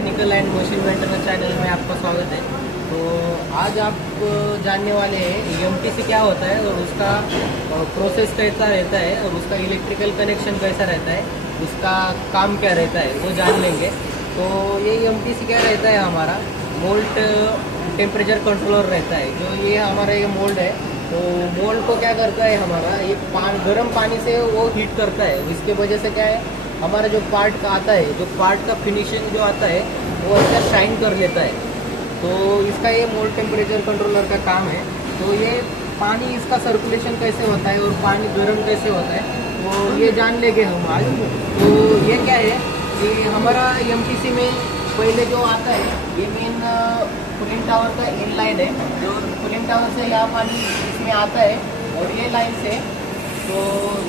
Mechanical and machine maintenance channel में आपका स्वागत है। तो आज आप जानने वाले हैं एमटीसी क्या होता है और उसका प्रोसेस कैसा रहता है और उसका इलेक्ट्रिकल कनेक्शन कैसा रहता है, उसका काम क्या रहता है वो जान लेंगे। तो ये एमटीसी क्या रहता है, हमारा मोल्ड टेम्परेचर कंट्रोलर रहता है। जो ये हमारा ये मोल्ड है, तो मोल्ड को क्या करता है, हमारा ये गर्म पानी से वो हीट करता है। इसके वजह से क्या है, हमारा जो पार्ट का आता है, जो पार्ट का फिनिशिंग जो आता है वो अच्छा शाइन कर लेता है। तो इसका ये मोल्ड टेम्परेचर कंट्रोलर का काम है। तो ये पानी इसका सर्कुलेशन कैसे होता है और पानी गर्म कैसे होता है तो ये जान लेंगे हम आज। तो ये क्या है कि हमारा एमटीसी में पहले जो आता है ये मेन कूलिंग टावर का इन लाइन है। जो कूलिंग टावर से यहाँ पानी इसमें आता है और ये लाइन से, तो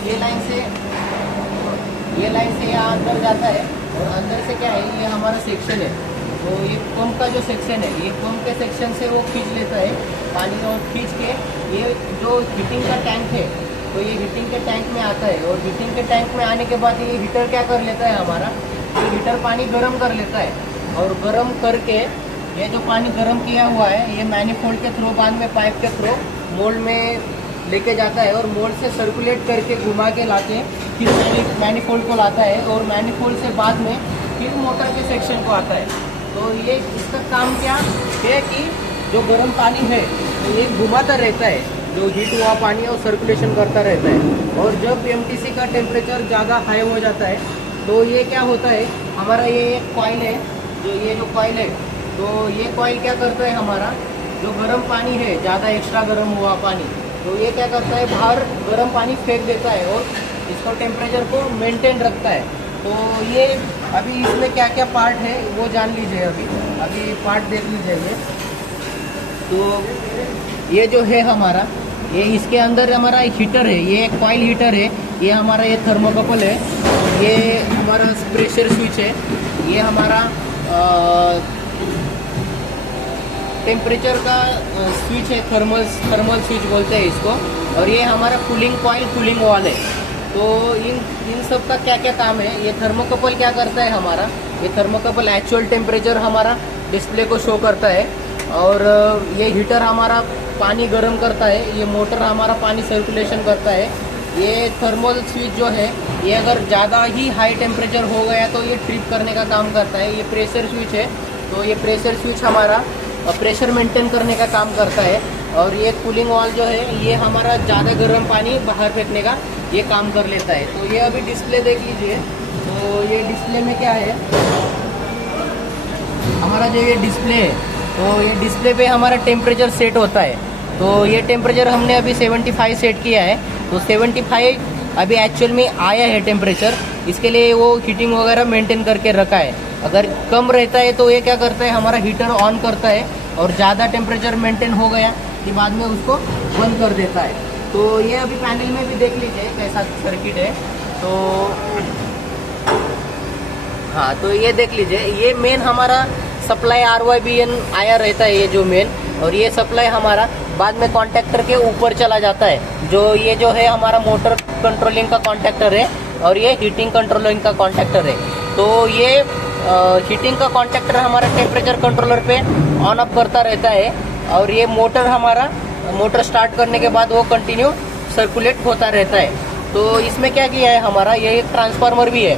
ये लाइन से यहाँ अंदर जाता है और अंदर से क्या है, ये हमारा सेक्शन है। तो ये पंप का जो सेक्शन है, ये पंप के सेक्शन से वो खींच लेता है पानी और खींच के ये जो हीटिंग का टैंक है, तो ये हीटिंग के टैंक में आता है। और हीटिंग के टैंक में आने के बाद ये हीटर क्या कर लेता है, हमारा ये हीटर पानी गर्म कर लेता है। और गर्म करके ये जो पानी गर्म किया हुआ है ये मैनिफोल्ड के थ्रू, बाद में पाइप के थ्रू मोल्ड में लेके जाता है और मोल्ड से सर्कुलेट करके घुमा के लाके फिर मैनिफोल्ड को लाता है और मैनिफोल्ड से बाद में फिर मोटर के सेक्शन को आता है। तो ये इसका काम क्या है कि जो गर्म पानी है तो ये घुमाता रहता है, जो हीट हुआ पानी है वो सर्कुलेशन करता रहता है। और जब एमटीसी का टेम्परेचर ज़्यादा हाई हो जाता है तो ये क्या होता है, हमारा ये एक कॉइल है, जो कॉइल है, तो ये कॉइल क्या करता है, हमारा जो गर्म पानी है, ज़्यादा एक्स्ट्रा गर्म हुआ पानी, तो ये क्या करता है, बाहर गर्म पानी फेंक देता है और इसका टेम्परेचर को मेंटेन रखता है। तो ये अभी इसमें क्या क्या पार्ट है वो जान लीजिए। अभी पार्ट देख लीजिए ये। तो ये जो है हमारा, ये इसके अंदर हमारा हीटर है, ये कॉइल हीटर है, ये हमारा ये थर्मोकपल है, ये हमारा प्रेशर स्विच है, ये हमारा टेम्परेचर का स्विच है, थर्मल स्विच बोलते हैं इसको। और ये हमारा कूलिंग कॉइल, कूलिंग वॉल है। तो इन सब का क्या क्या काम है, ये थर्मोकपल क्या करता है, हमारा ये थर्मोकपल एक्चुअल टेम्परेचर हमारा डिस्प्ले को शो करता है। और ये हीटर हमारा पानी गर्म करता है, ये मोटर हमारा पानी सर्कुलेशन करता है। ये थर्मल स्विच जो है ये अगर ज़्यादा ही हाई टेम्परेचर हो गया तो ये ट्रिप करने का काम करता है। ये प्रेशर स्विच है, तो ये प्रेशर स्विच हमारा प्रेशर मेंटेन करने का काम करता है। और ये कूलिंग वॉल जो है ये हमारा ज़्यादा गर्म पानी बाहर फेंकने का ये काम कर लेता है। तो ये अभी डिस्प्ले देख लीजिए। तो ये डिस्प्ले में क्या है, हमारा जो ये डिस्प्ले है, तो ये डिस्प्ले पे हमारा टेम्परेचर सेट होता है। तो ये टेम्परेचर हमने अभी 75 सेट किया है। तो 75 अभी एक्चुअल में आया है टेम्परेचर, इसके लिए वो हीटिंग वगैरह मेंटेन करके रखा है। अगर कम रहता है तो ये क्या करता है, हमारा हीटर ऑन करता है और ज़्यादा टेम्परेचर मेंटेन हो गया कि बाद में उसको बंद कर देता है। तो ये अभी पैनल में भी देख लीजिए कैसा सर्किट है। तो हाँ, तो ये देख लीजिए, ये मेन हमारा सप्लाई RYBN आया रहता है, ये जो मेन। और ये सप्लाई हमारा बाद में कॉन्टैक्टर के ऊपर चला जाता है। ये जो है हमारा मोटर कंट्रोलिंग का कॉन्टैक्टर है और ये हीटिंग कंट्रोलिंग का कॉन्टैक्टर है। तो ये हीटिंग का कॉन्टैक्टर हमारा टेम्परेचर कंट्रोलर पे ऑन अप करता रहता है। और ये मोटर स्टार्ट करने के बाद वो कंटिन्यू सर्कुलेट होता रहता है। तो इसमें क्या किया है, हमारा ये एक ट्रांसफार्मर भी है।